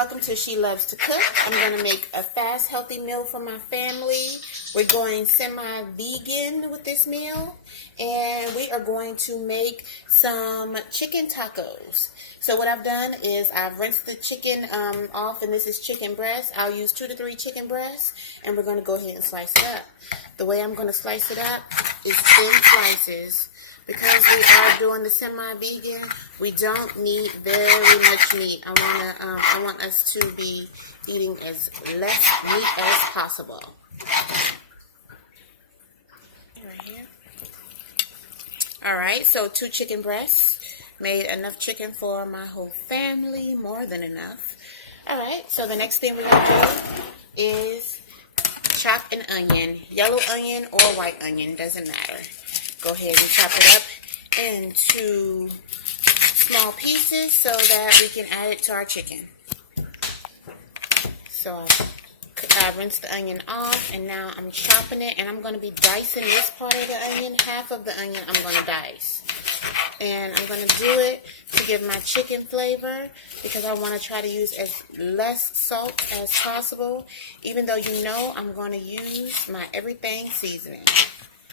welcome to She Loves to Cook. I'm going to make a fast, healthy meal for my family. We're going semi-vegan with this meal, and we are going to make some chicken tacos. So what I've done is I've rinsed the chicken off, and this is chicken breast. I'll use 2 to 3 chicken breasts, and we're going to go ahead and slice it up. The way I'm going to slice it up is thin slices. Because we are doing the semi-vegan, we don't need very much meat. I want us to be eating as less meat as possible. Right here. All right, so 2 chicken breasts. Made enough chicken for my whole family, more than enough. All right, so the next thing we're going to do is chop an onion. Yellow onion or white onion, doesn't matter. Go ahead and chop it up into small pieces so that we can add it to our chicken. So I rinsed the onion off, and now I'm chopping it, and I'm going to be dicing this part of the onion. Half of the onion I'm going to dice. And I'm going to do it to give my chicken flavor because I want to try to use as less salt as possible, even though you know I'm going to use my everything seasoning.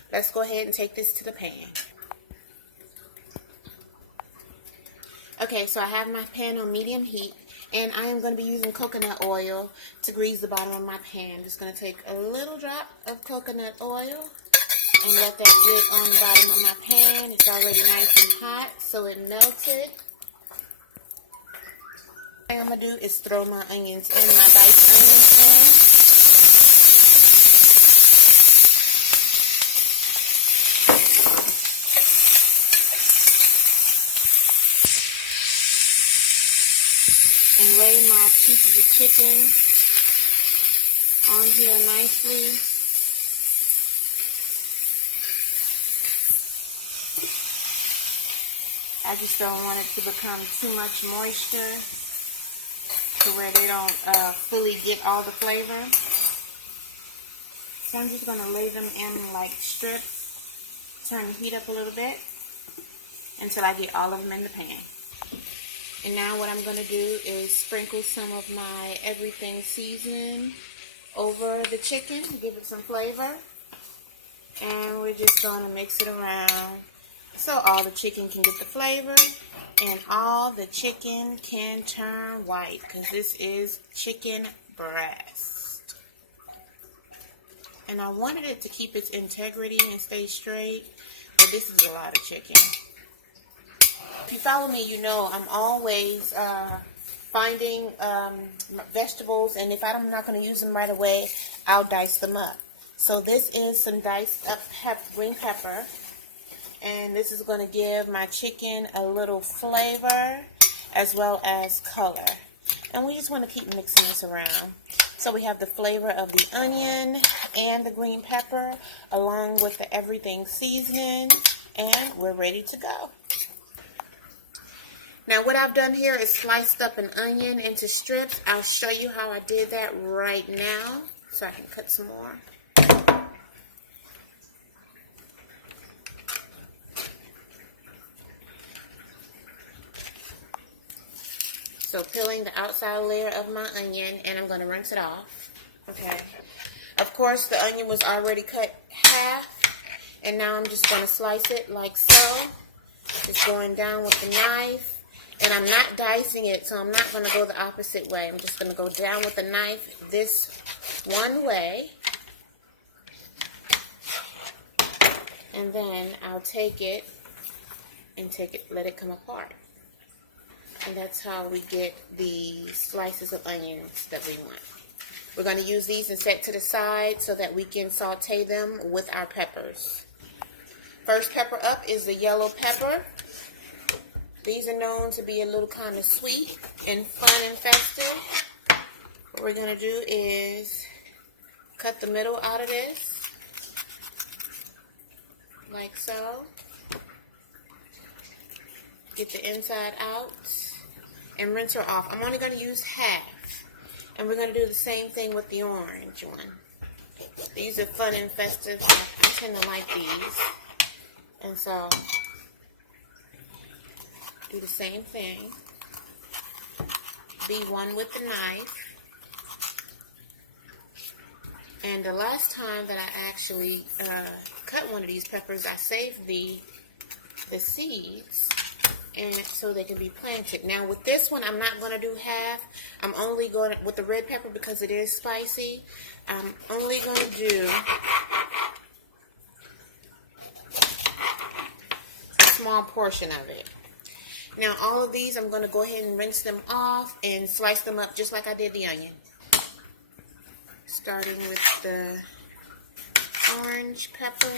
Let's go ahead and take this to the pan. Okay, so I have my pan on medium heat, and I am going to be using coconut oil to grease the bottom of my pan. Just going to take a little drop of coconut oil and let that get on the bottom of my pan. It's already nice and hot, so it melted. What I'm going to do is throw my onions in, my diced onions in. And lay my pieces of chicken on here nicely. I just don't want it to become too much moisture to where they don't fully get all the flavor. So I'm just going to lay them in like strips, turn the heat up a little bit until I get all of them in the pan. And now what I'm going to do is sprinkle some of my everything seasoning over the chicken to give it some flavor. And we're just going to mix it around so all the chicken can get the flavor and all the chicken can turn white, because this is chicken breast. And I wanted it to keep its integrity and stay straight, but this is a lot of chicken. If you follow me, you know I'm always finding vegetables, and if I'm not going to use them right away, I'll dice them up. So this is some diced up green pepper, and this is going to give my chicken a little flavor as well as color. And we just want to keep mixing this around. So we have the flavor of the onion and the green pepper along with the everything seasoning, and we're ready to go. Now what I've done here is sliced up an onion into strips. I'll show you how I did that right now so I can cut some more. So peeling the outside layer of my onion, and I'm going to rinse it off. Okay. Of course the onion was already cut half, and now I'm just going to slice it like so. Just going down with the knife. And I'm not dicing it, so I'm not going to go the opposite way. I'm just going to go down with the knife this one way. And then I'll take it and let it come apart. And that's how we get the slices of onions that we want. We're going to use these and set to the side so that we can saute them with our peppers. First pepper up is the yellow pepper. These are known to be a little kind of sweet and fun and festive. What we're going to do is cut the middle out of this, like so. Get the inside out and rinse her off. I'm only going to use half. And we're going to do the same thing with the orange one. These are fun and festive. I tend to like these. And so do the same thing. be one with the knife. And the last time that I actually cut one of these peppers, I saved the seeds, and so they can be planted. Now with this one, I'm not going to do half. I'm only going to, with the red pepper, because it is spicy, I'm only going to do a small portion of it. Now all of these, I'm going to go ahead and rinse them off and slice them up just like I did the onion. Starting with the orange pepper.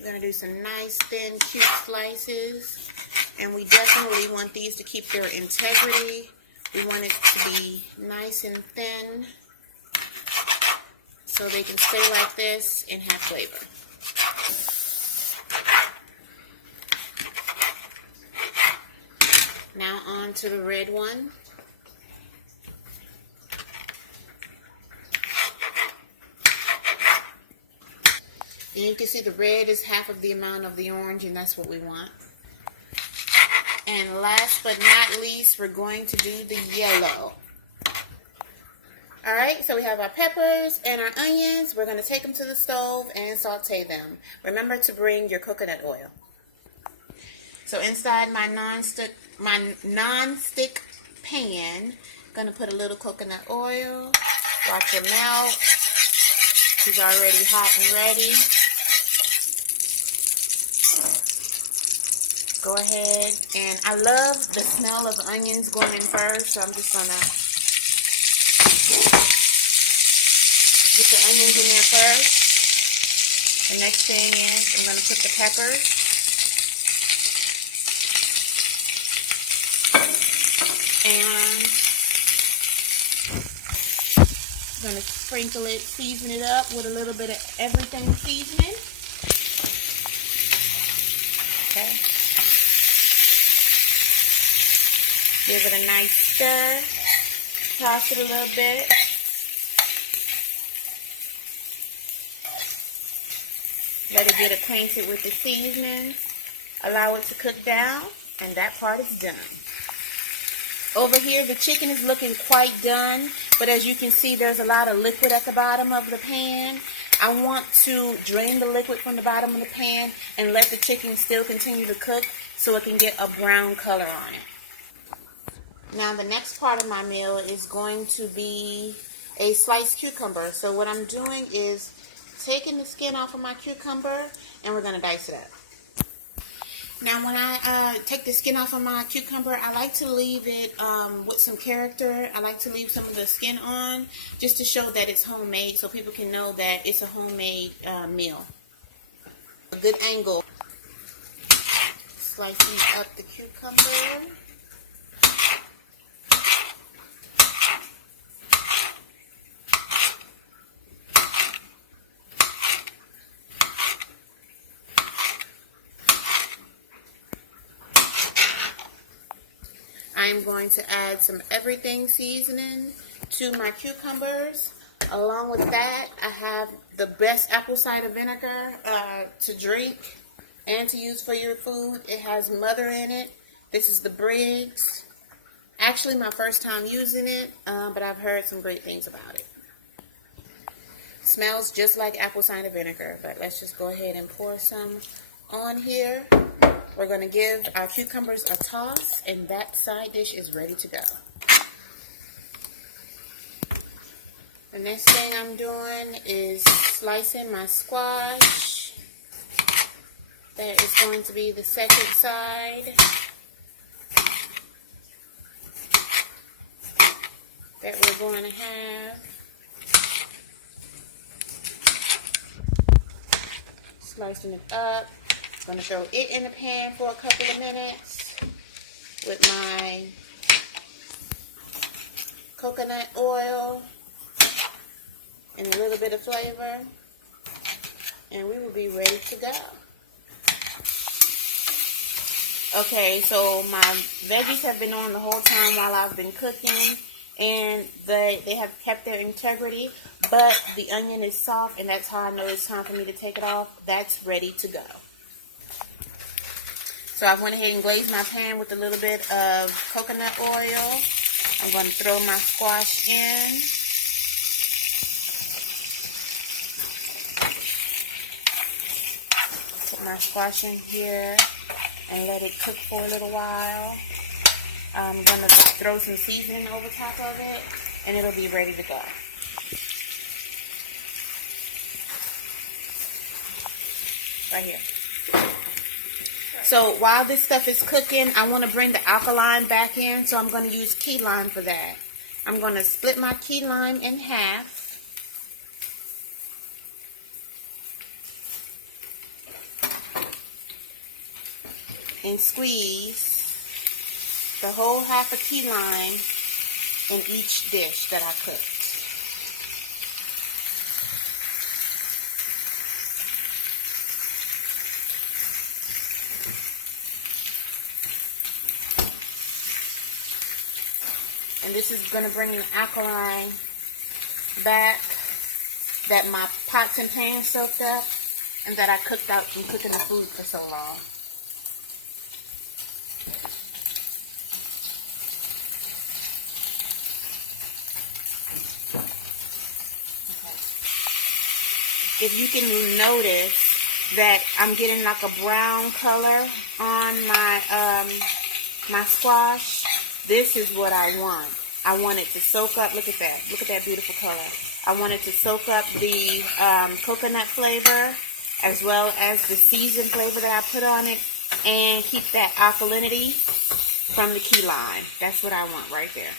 We're going to do some nice thin cute slices, and we definitely want these to keep their integrity. We want it to be nice and thin so they can stay like this and have flavor. Now on to the red one. And you can see the red is half of the amount of the orange, and that's what we want. And last but not least, we're going to do the yellow. Alright, so we have our peppers and our onions. We're going to take them to the stove and saute them. Remember to bring your coconut oil. So inside my non-stick pan, I'm going to put a little coconut oil. Watch it melt. It's already hot and ready. Go ahead, and I love the smell of the onions going in first, so I'm just gonna get the onions in there first. The next thing is I'm gonna put the peppers. And I'm gonna sprinkle it, season it up with a little bit of everything seasoning. Okay. Give it a nice stir. Toss it a little bit. Let it get acquainted with the seasonings. Allow it to cook down, and that part is done. Over here, the chicken is looking quite done, but as you can see, there's a lot of liquid at the bottom of the pan. I want to drain the liquid from the bottom of the pan and let the chicken still continue to cook so it can get a brown color on it. Now the next part of my meal is going to be a sliced cucumber. So what I'm doing is taking the skin off of my cucumber, and we're going to dice it up. Now when I take the skin off of my cucumber, I like to leave it with some character. I like to leave some of the skin on just to show that it's homemade, so people can know that it's a homemade meal. A good angle. Slicing up the cucumber. I'm going to add some everything seasoning to my cucumbers. Along with that, I have the best apple cider vinegar to drink and to use for your food. It has mother in it. This is the Briggs. Actually, my first time using it, but I've heard some great things about it. Smells just like apple cider vinegar, but let's just go ahead and pour some on here. We're going to give our cucumbers a toss, and that side dish is ready to go. The next thing I'm doing is slicing my squash. That is going to be the second side that we're going to have. Slicing it up. I'm going to throw it in the pan for a couple of minutes with my coconut oil and a little bit of flavor, and we will be ready to go. Okay, so my veggies have been on the whole time while I've been cooking, and they have kept their integrity, but the onion is soft, and that's how I know it's time for me to take it off. That's ready to go. So I went ahead and glazed my pan with a little bit of coconut oil. I'm going to throw my squash in. Put my squash in here and let it cook for a little while. I'm going to throw some seasoning over top of it, and it'll be ready to go. Right here. So while this stuff is cooking, I want to bring the alkaline back in, so I'm going to use key lime for that. I'm going to split my key lime in half. And squeeze the whole half a key lime in each dish that I cooked. And this is going to bring the alkaline back that my pots and pans soaked up and that I cooked out from cooking the food for so long. If you can notice that I'm getting like a brown color on my my squash, this is what I want. I want it to soak up. Look at that. Look at that beautiful color. I want it to soak up the coconut flavor as well as the seasoned flavor that I put on it, and keep that alkalinity from the key lime. That's what I want right there.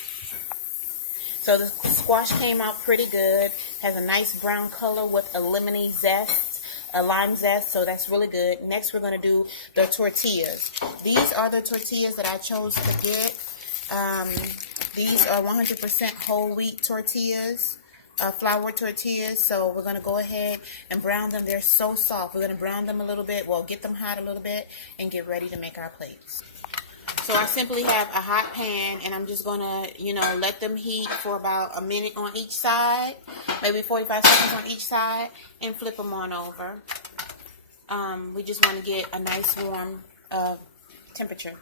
So the squash came out pretty good. Has a nice brown color with a lemony zest, a lime zest, so that's really good. Next we're going to do the tortillas. These are the tortillas that I chose to get. These are 100% whole wheat tortillas, flour tortillas. So we're going to go ahead and brown them. They're so soft. We're going to brown them a little bit, well, get them hot a little bit, and get ready to make our plates. So I simply have a hot pan, and I'm just going to, let them heat for about a minute on each side, maybe 45 seconds on each side, and flip them on over. We just want to get a nice warm temperature.